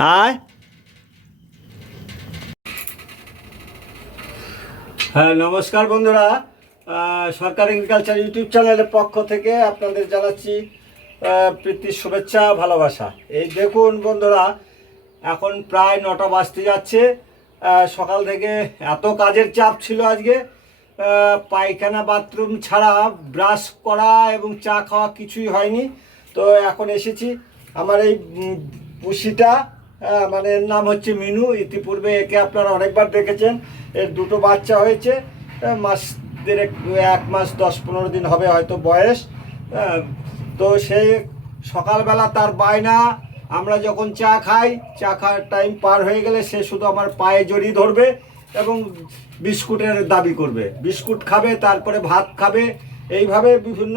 আয়। হ্যাঁ, নমস্কার বন্ধুরা। সরকার এগ্রিকালচার ইউটিউব চ্যানেলের পক্ষ থেকে আপনাদের জানাচ্ছি প্রীতির শুভেচ্ছা, ভালোবাসা। এই দেখুন বন্ধুরা, এখন প্রায় 9টা বাজতে যাচ্ছে। সকাল থেকে এত কাজের চাপ ছিল আজকে, পায়খানা বাথরুম ছাড়া ব্রাশ করা এবং চা খাওয়া কিছুই হয়নি। তো এখন এসেছি আমার এই পুষিটা, মানে এর নাম হচ্ছে মিনু। ইতিপূর্বে একে আপনারা অনেকবার দেখেছেন। এর দুটো বাচ্চা হয়েছে, মাস দেড়েক, 1 মাস 10-15 দিন হবে হয়তো বয়স। তো সেই সকালবেলা তার বায়না, আমরা যখন চা খাই, চা খাওয়ার টাইম পার হয়ে গেলে সে শুধু আমার পায়ে জড়িয়ে ধরবে এবং বিস্কুটের দাবি করবে। বিস্কুট খাবে, তারপরে ভাত খাবে, এইভাবে বিভিন্ন।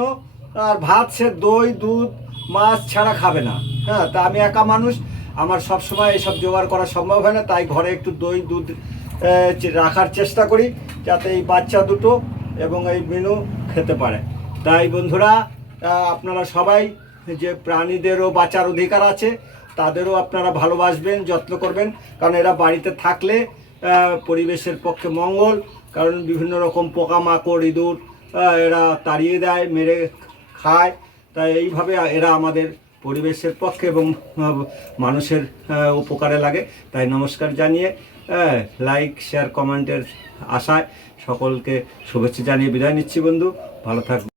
আর ভাত সে দই দুধ মাছ ছাড়া খাবে না। হ্যাঁ, তা আমি একা মানুষ, আমার সব সময় এসব জোগাড় করা সম্ভব হয় না। তাই ঘরে একটু দই দুধ রাখার চেষ্টা করি, যাতে এই বাচ্চা দুটো এবং এই মিনু খেতে পারে। তাই বন্ধুরা, আপনারা সবাই, যে প্রাণীদেরও বাঁচার অধিকার আছে, তাদেরও আপনারা ভালোবাসবেন, যত্ন করবেন। কারণ এরা বাড়িতে থাকলে পরিবেশের পক্ষে মঙ্গল। কারণ বিভিন্ন রকম পোকামাকড়, ইঁদুর এরা তাড়িয়ে দেয়, মেরে খায়। তাই এইভাবে এরা আমাদের পরিবেশের পক্ষে এবং মানুষের উপকারে লাগে। তাই নমস্কার জানিয়ে, লাইক শেয়ার কমেন্টের আশায় সকলকে শুভেচ্ছা জানিয়ে বিদায় নিচ্ছি বন্ধু। ভালো থাকবেন।